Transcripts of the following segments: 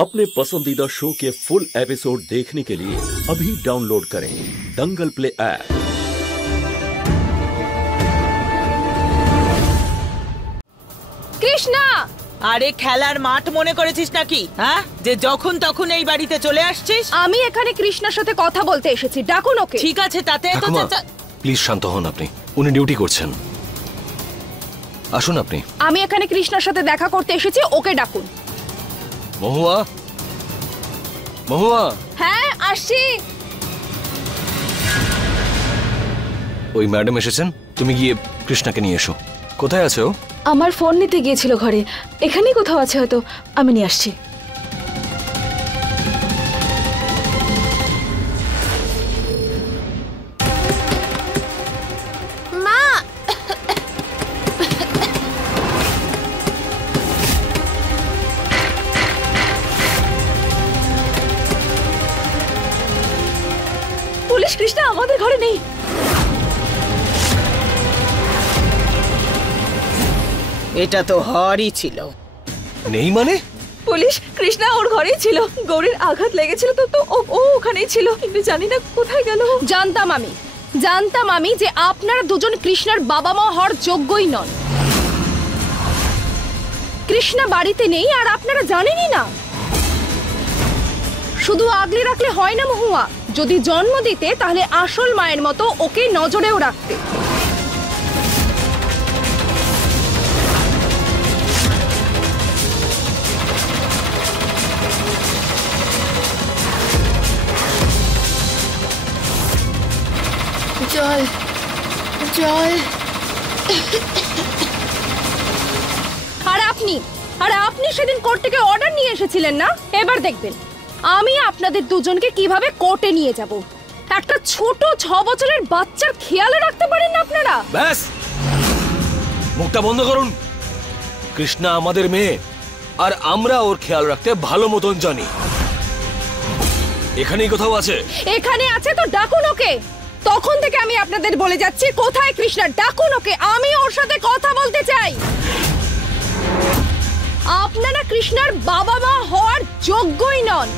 अपने पसंदीदा शो के फुल एपिसोड देखने के लिए अभी डाउनलोड करें दंगल प्ले ऐप। কৃষ্ণা, আরে খেলার মাঠ মনে করেছিস নাকি? হ্যাঁ, যে যখন তখন এই বাড়িতে চলে আসছিস? আমি এখানে কৃষ্ণার সাথে কথা বলতে এসেছি, ডাকুন ওকে। ঠিক আছে, তাতে এত প্লিজ শান্ত হন, আপনি উনি ডিউটি করছেন, আসুন আপনি। আমি এখানে কৃষ্ণার সাথে দেখা করতে এসেছি, ওকে ডাকুন। মহুয়া, মহুয়া। হ্যাঁ, আসছি। ওই ম্যাডাম এসেছেন, তুমি গিয়ে কৃষ্ণাকে নিয়ে এসো। কোথায় আছে ও? আমার ফোন নিতে গিয়েছিল ঘরে, এখানেই কোথাও আছে হয়তো, আমি নিয়ে আসছি। মা, পুলিশ কৃষ্ণা আমাদের ঘরে নেই। এটা তো হরই ছিল। নেই মানে? পুলিশ কৃষ্ণা ওর ঘরেই ছিল, গৌরীর আঘাত লেগেছিল তো ও ওখানেই ছিল, কিন্তু জানি না কোথায় গেল। জানতাম আমি যে আপনারা দুজন কৃষ্ণার বাবা মা হওয়ার যোগ্যই নন। কৃষ্ণা বাড়িতে নেই আর আপনারা জানেনই না। শুধু আগলে রাখলে হয় না মহুয়া, যদি জন্ম দিতে তাহলে আসল মায়ের মতো ওকে নজরেও রাখতে। জল জল। আর আপনি সেদিন কোর্ট থেকে অর্ডার নিয়ে এসেছিলেন না? এবার দেখবেন আমি আপনাদের দুজনকে কিভাবে কোর্টে নিয়ে যাব। একটা ছোট 6 বছরের বাচ্চার খেয়াল রাখতে পারেন না আপনারা? ব্যাস, মুখটা বন্ধ করুন। কৃষ্ণা আমাদের মেয়ে আর আমরা ওর খেয়াল রাখতে ভালো মতন জানি। এখানেই কোথাও আছে। এখানে আছে তো ডাকুন ওকে। তখন থেকে আমি আপনাদের বলে যাচ্ছি, কোথায় কৃষ্ণা, ডাকুন ওকে, আমি ওর সাথে কথা বলতে চাই। আপনারা কৃষ্ণার বাবা মা হওয়ার যোগ্যই নন।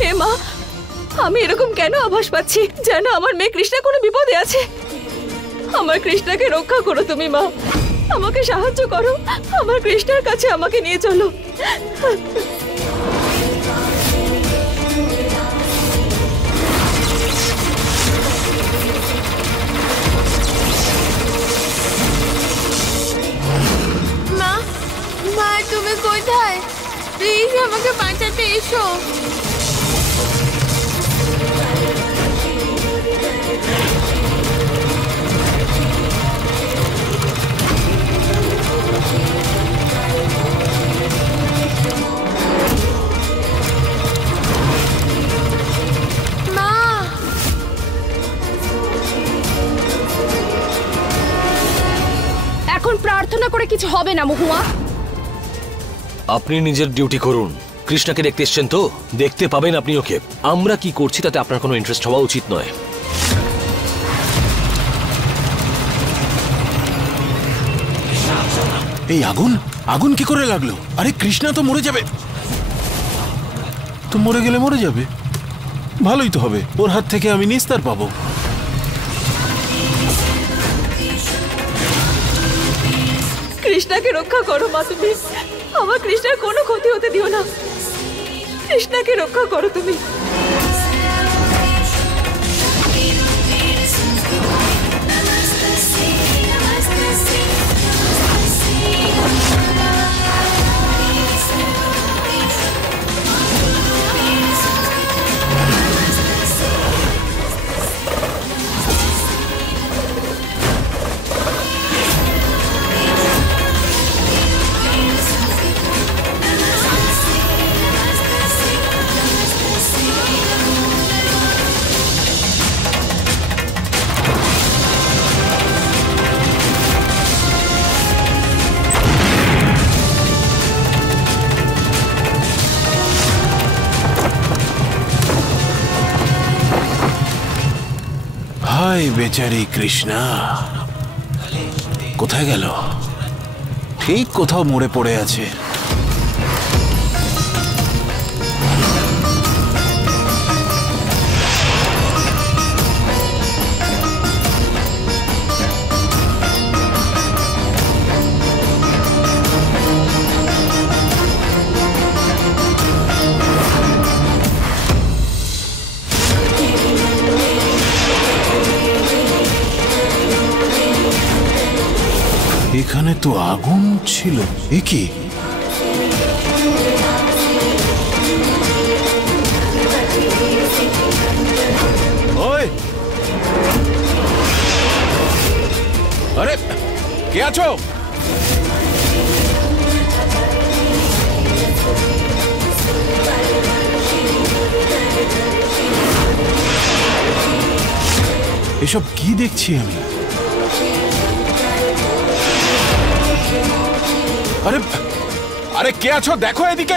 হে মা, আমি এরকম কেন আভাস পাচ্ছি যেন আমার মেয়ে কৃষ্ণা কোনো বিপদে আছে। আমার কৃষ্ণাকে রক্ষা করো তুমি মা, আমাকে সাহায্য করো, আমার কৃষ্ণার কাছে আমাকে নিয়ে চলো। মা, মা তুমি কোথায়? প্লিজ আমাকে বাঁচাতে এসো। এখন প্রার্থনা করে কিছু হবে না মহুয়া। আপনি নিজের ডিউটি করুন। কৃষ্ণাকে দেখতে এসছেন তো, দেখতে পাবেন আপনি ওকে। আমরা কি করছি তাতে আপনার কোনো ইন্টারেস্ট হওয়া উচিত নয়। এই আগুন আগুন কি করে লাগলো? আরে কৃষ্ণা তো মরে যাবে। তো মরে গেলে মরে যাবে। ভালোই তো হবে, ওর হাত থেকে আমি নিস্তার পাবো। কৃষ্ণাকে রক্ষা করো মা তুমি, আমার কৃষ্ণার কোনো ক্ষতি হতে দিও না। কৃষ্ণাকে রক্ষা করো তুমি। হায় বেচারি কৃষ্ণা, কোথায় গেল? ঠিক কোথাও মরে পড়ে আছে। এখানে তো আগুন ছিল, এ কি? ওই, আরে কে আছো? এসব কি দেখছি আমি? আরে আরে কে আছো? দেখো এদিকে।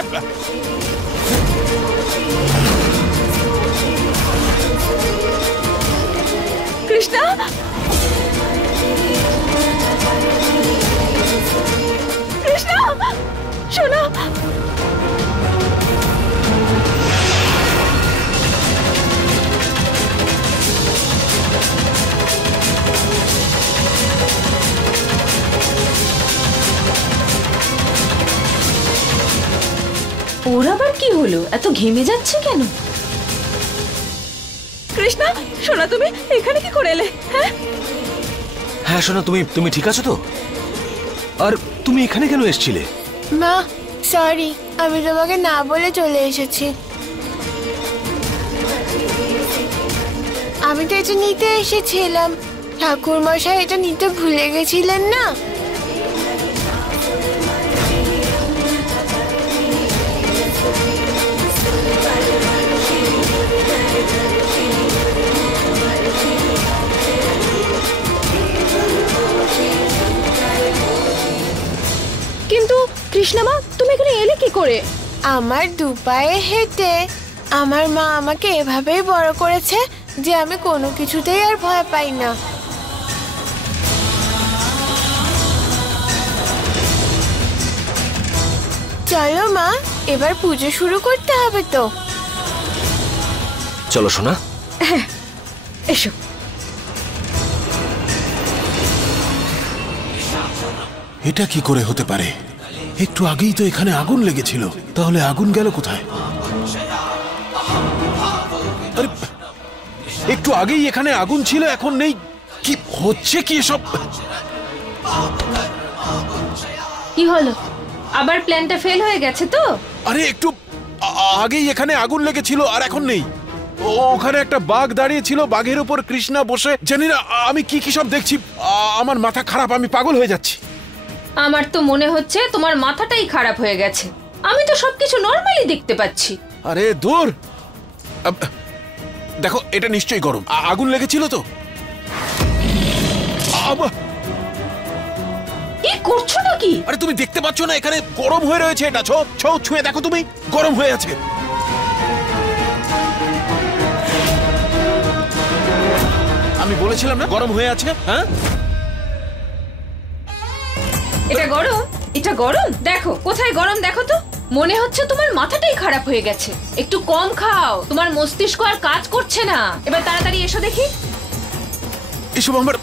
কৃষ্ণা, কৃষ্ণা শোনো। ওর আবার কি হলো? এত ঘেমে যাচ্ছে কেন? কৃষ্ণা শোনা, তুমি এখানে কি করে এলে? হ্যাঁ সোনা, তুমি ঠিক আছো তো? আর তুমি এখানে কেন এসেছিলে? মা সরি, আমি তোমাকে না বলে চলে এসেছি। আমি তো এটা নিতে এসেছিলাম। ঠাকুর মশাই এটা নিতে ভুলে গেছিলেন না? কিন্তু কৃষ্ণামা, তুমি এখানে এলে কি করে? আমার দুপায়ে হেঁটে। আমার মা আমাকে এভাবেই বড় করেছে যে আমি কোনো কিছুতেই আর ভয় পাই না। চলো মা, এবার পুজো শুরু করতে হবে তো। চলো সোনা। হ্যাঁ এসো। এটা কি করে হতে পারে? একটু আগেই তো এখানে আগুন লেগেছিল, তাহলে আগুন গেল কোথায়? আরে একটু আগেই এখানে আগুন ছিল, এখন নেই। কি হচ্ছে কি এসব? কি হলো? আবার প্ল্যানটা ফেল হয়ে গেছে তো? আরে একটু আগেই এখানে আগুন লেগেছিল আর এখন নেই। ওখানে একটা বাঘ দাঁড়িয়ে ছিল, বাঘের উপর কৃষ্ণা বসে। জানি না আমি কি কি সব দেখছি। আমার মাথা খারাপ, আমি পাগল হয়ে যাচ্ছি। আমার তো মনে হচ্ছে তোমার মাথাটাই খারাপ হয়ে গেছে। আমি তো সবকিছু নরমালি দেখতে পাচ্ছি। আরে দূর, দেখো এটা নিশ্চয়ই গরম। আগুন লেগেছিল তো। কি করছো নাকি? আরে তুমি দেখতে পাচ্ছ না এখানে গরম হয়ে রয়েছে? এটা ছুঁয়ে দেখো, তুমি গরম হয়ে আছে। আমি বলেছিলাম না গরম হয়ে আছে? হ্যাঁ, এটা গরম? এটা গরম? দেখো কোথায় গরম, দেখো তো। মনে হচ্ছে তোমার মাথাটাই খারাপ হয়ে গেছে। একটু কম খাও, তোমার মস্তিষ্ক আর কাজ করছে না। এবার তাড়াতাড়ি এসো দেখি। এসব আমার